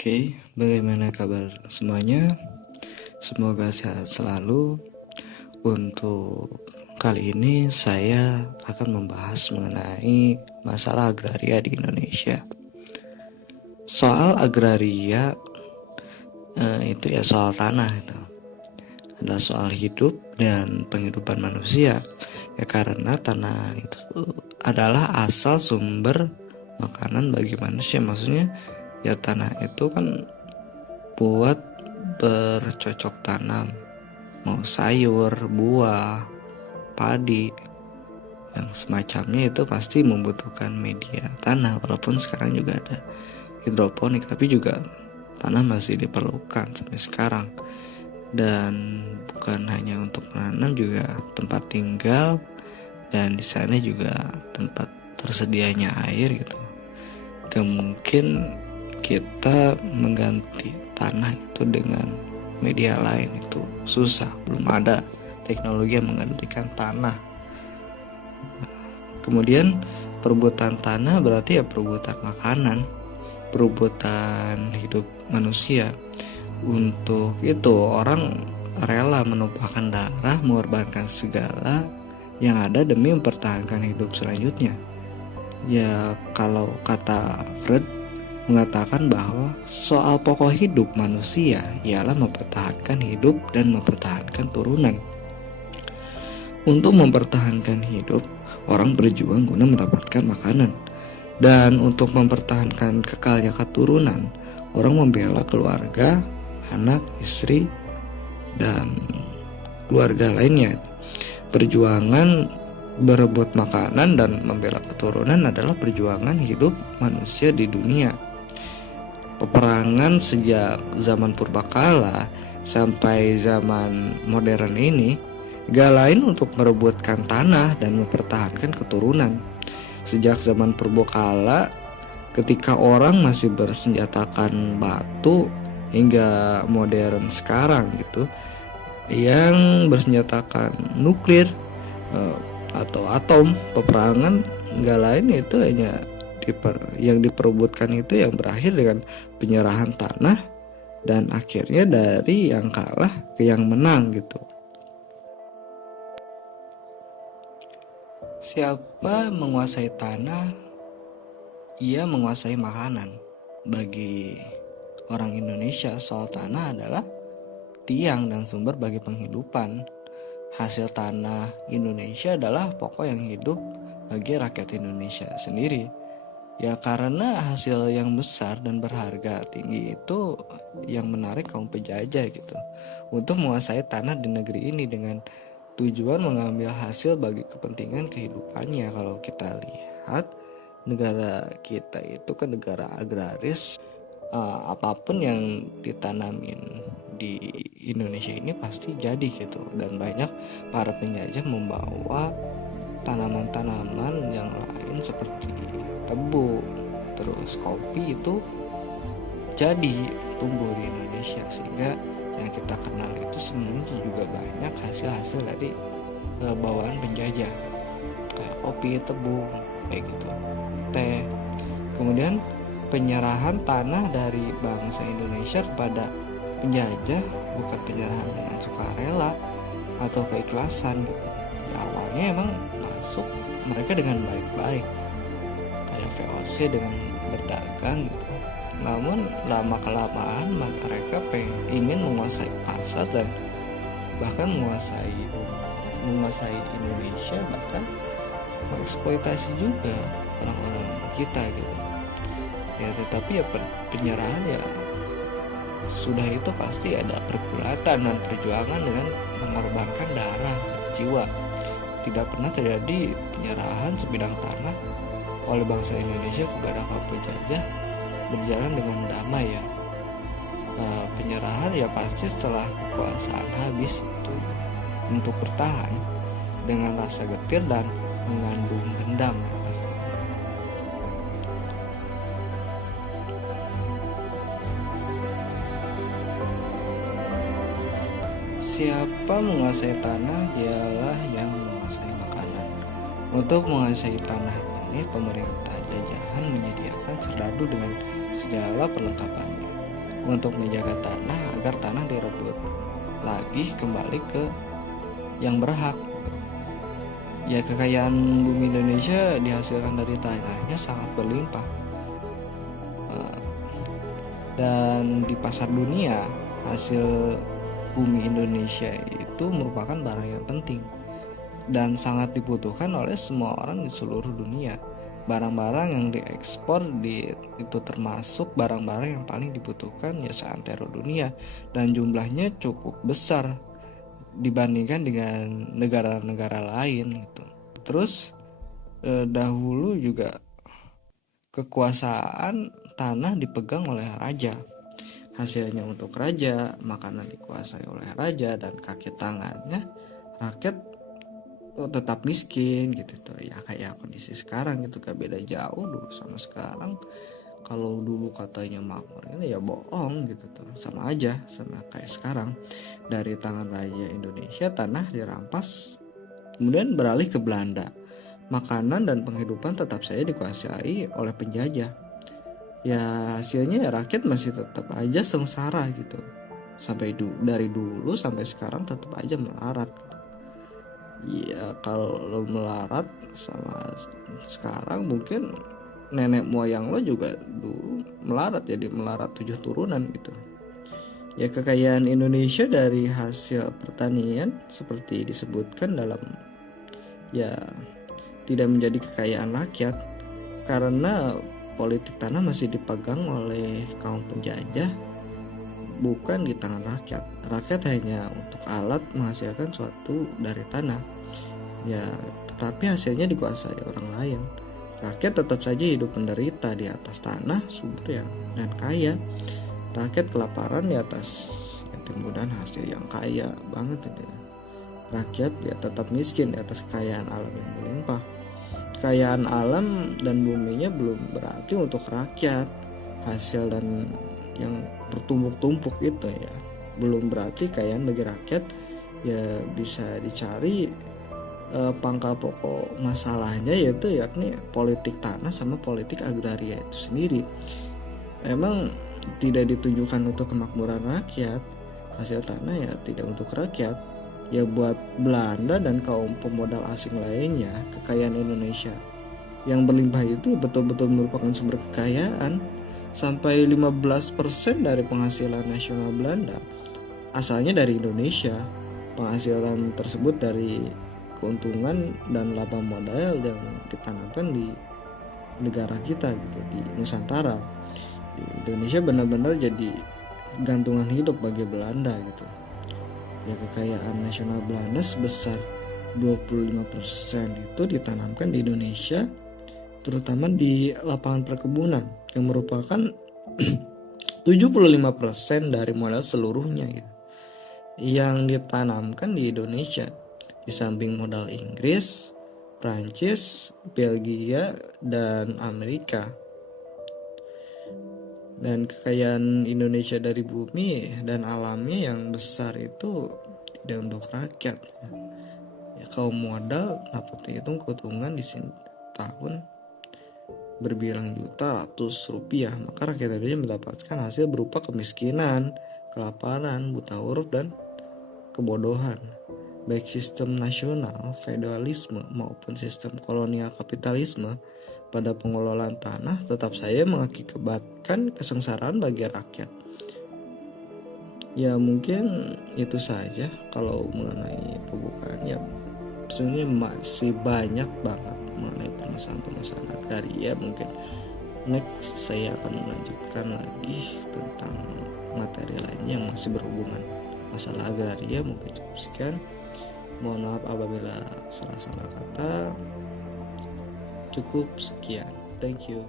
Oke, bagaimana kabar semuanya? Semoga sehat selalu. Untuk kali ini saya akan membahas mengenai masalah agraria di Indonesia. Soal agraria itu ya soal tanah itu. Adalah soal hidup dan penghidupan manusia. Ya karena tanah itu adalah asal sumber makanan bagi manusia. Maksudnya ya tanah itu kan buat bercocok tanam, mau sayur, buah, padi, yang semacamnya itu pasti membutuhkan media tanah. Walaupun sekarang juga ada hidroponik, tapi juga tanah masih diperlukan sampai sekarang. Dan bukan hanya untuk menanam, juga tempat tinggal, dan di sana juga tempat tersedianya air gitu. Gak mungkin kita mengganti tanah itu dengan media lain, itu susah. Belum ada teknologi yang menggantikan tanah. Kemudian perebutan tanah berarti ya perebutan makanan, perebutan hidup manusia. Untuk itu orang rela menumpahkan darah, mengorbankan segala yang ada demi mempertahankan hidup selanjutnya. Ya kalau kata Freud mengatakan bahwa soal pokok hidup manusia ialah mempertahankan hidup dan mempertahankan turunan. Untuk mempertahankan hidup, orang berjuang guna mendapatkan makanan. Dan untuk mempertahankan kekalnya keturunan, orang membela keluarga, anak, istri, dan keluarga lainnya. Perjuangan berebut makanan dan membela keturunan adalah perjuangan hidup manusia di dunia. Peperangan sejak zaman purbakala sampai zaman modern ini gak lain untuk merebutkan tanah dan mempertahankan keturunan. Sejak zaman purbakala, ketika orang masih bersenjatakan batu, hingga modern sekarang gitu, yang bersenjatakan nuklir atau atom, peperangan gak lain itu hanya yang diperebutkan itu yang berakhir dengan penyerahan tanah, dan akhirnya dari yang kalah ke yang menang gitu. Siapa menguasai tanah, ia menguasai makanan. Bagi orang Indonesia, soal tanah adalah tiang dan sumber bagi penghidupan. Hasil tanah Indonesia adalah pokok yang hidup bagi rakyat Indonesia sendiri. Ya karena hasil yang besar dan berharga tinggi itu yang menarik kaum penjajah gitu untuk menguasai tanah di negeri ini dengan tujuan mengambil hasil bagi kepentingan kehidupannya. Kalau kita lihat negara kita itu kan negara agraris. Apapun yang ditanamin di Indonesia ini pasti jadi gitu, dan banyak para penjajah membawa tanaman-tanaman yang lain seperti tebu, terus kopi itu jadi tumbuh di Indonesia, sehingga yang kita kenal itu semuanya juga banyak hasil-hasil dari bawaan penjajah, kayak kopi, tebu, kayak gitu, teh. Kemudian penyerahan tanah dari bangsa Indonesia kepada penjajah bukan penyerahan dengan sukarela atau keikhlasan gitu. Ya, awalnya emang masuk mereka dengan baik-baik, kayak VOC dengan berdagang gitu. Namun lama kelamaan mereka ingin menguasai pasar dan bahkan menguasai Indonesia, bahkan mengeksploitasi juga orang-orang kita gitu. Ya tetapi ya penyerahan ya sudah itu pasti ada pergulatan dan perjuangan dengan mengorbankan darah dan jiwa. Tidak pernah terjadi penyerahan sebidang tanah oleh bangsa Indonesia kepada kaum penjajah berjalan dengan damai ya. Penyerahan ya pasti setelah kekuasaan habis itu untuk bertahan dengan rasa getir dan mengandung dendam ya pasti. Siapa menguasai tanah, dialah yang menguasai makanan. Untuk menguasai tanah ini, pemerintah jajahan menyediakan serdadu dengan segala perlengkapannya. untuk menjaga tanah agar tanah direbut lagi kembali ke yang berhak. Ya, kekayaan bumi Indonesia dihasilkan dari tanahnya sangat berlimpah. Dan di pasar dunia, hasil bumi Indonesia itu merupakan barang yang penting dan sangat dibutuhkan oleh semua orang di seluruh dunia. Barang-barang yang diekspor itu termasuk barang-barang yang paling dibutuhkan ya seantero dunia, dan jumlahnya cukup besar dibandingkan dengan negara-negara lain gitu. Terus dahulu juga kekuasaan tanah dipegang oleh raja. Hasilnya untuk raja, makanan dikuasai oleh raja, dan kaki tangannya rakyat tetap miskin gitu tuh. Ya kayak kondisi sekarang gitu, gak beda jauh dulu sama sekarang. Kalau dulu katanya makmur ini ya bohong gitu tuh, sama aja sama kayak sekarang. Dari tangan raja Indonesia tanah dirampas, kemudian beralih ke Belanda. Makanan dan penghidupan tetap saja dikuasai oleh penjajah. Ya hasilnya ya rakyat masih tetap aja sengsara gitu. Sampai dari dulu sampai sekarang tetap aja melarat gitu. Ya kalau lo melarat sama sekarang, mungkin nenek moyang lo juga dulu melarat, jadi melarat 7 turunan gitu. Ya kekayaan Indonesia dari hasil pertanian seperti disebutkan dalam ya tidak menjadi kekayaan rakyat karena politik tanah masih dipegang oleh kaum penjajah, bukan di tangan rakyat. Rakyat hanya untuk alat menghasilkan suatu dari tanah. Ya, tetapi hasilnya dikuasai orang lain. Rakyat tetap saja hidup menderita di atas tanah subur dan kaya. Rakyat kelaparan di atas kemudahan hasil yang kaya banget ini. Rakyat ya tetap miskin di atas kekayaan alam yang melimpah. Kekayaan alam dan buminya belum berarti untuk rakyat. Hasil dan yang bertumpuk-tumpuk itu ya belum berarti kekayaan bagi rakyat. Ya bisa dicari pangkal pokok masalahnya, yaitu yakni politik tanah sama politik agraria itu sendiri. Memang tidak ditujukan untuk kemakmuran rakyat. Hasil tanah ya tidak untuk rakyat, ya buat Belanda dan kaum pemodal asing lainnya. Kekayaan Indonesia yang berlimpah itu betul-betul merupakan sumber kekayaan. Sampai 15% dari penghasilan nasional Belanda asalnya dari Indonesia. Penghasilan tersebut dari keuntungan dan laba modal yang ditanamkan di negara kita gitu, di Nusantara. Di Indonesia benar-benar jadi gantungan hidup bagi Belanda gitu. Ya kekayaan nasional Belanda sebesar 25% itu ditanamkan di Indonesia, terutama di lapangan perkebunan yang merupakan 75% dari modal seluruhnya gitu, yang ditanamkan di Indonesia. Di samping modal Inggris, Prancis, Belgia, dan Amerika. Dan kekayaan Indonesia dari bumi dan alamnya yang besar itu tidak untuk rakyat. Ya, kaum modal dapat dihitung keuntungan di sini tahun berbilang juta ratus rupiah, maka rakyat Indonesia mendapatkan hasil berupa kemiskinan, kelaparan, buta huruf, dan kebodohan. Baik sistem nasional feodalisme maupun sistem kolonial kapitalisme pada pengelolaan tanah tetap saja mengakibatkan kesengsaraan bagi rakyat. Ya mungkin itu saja kalau mengenai pembukaan. Ya sebenarnya masih banyak banget mengenai permasalahan-permasalahan agraria. Mungkin next saya akan melanjutkan lagi tentang materi lainnya yang masih berhubungan masalah agraria. Mungkin cukup sekian. Mohon maaf apabila salah-salah kata. Cukup sekian. Thank you.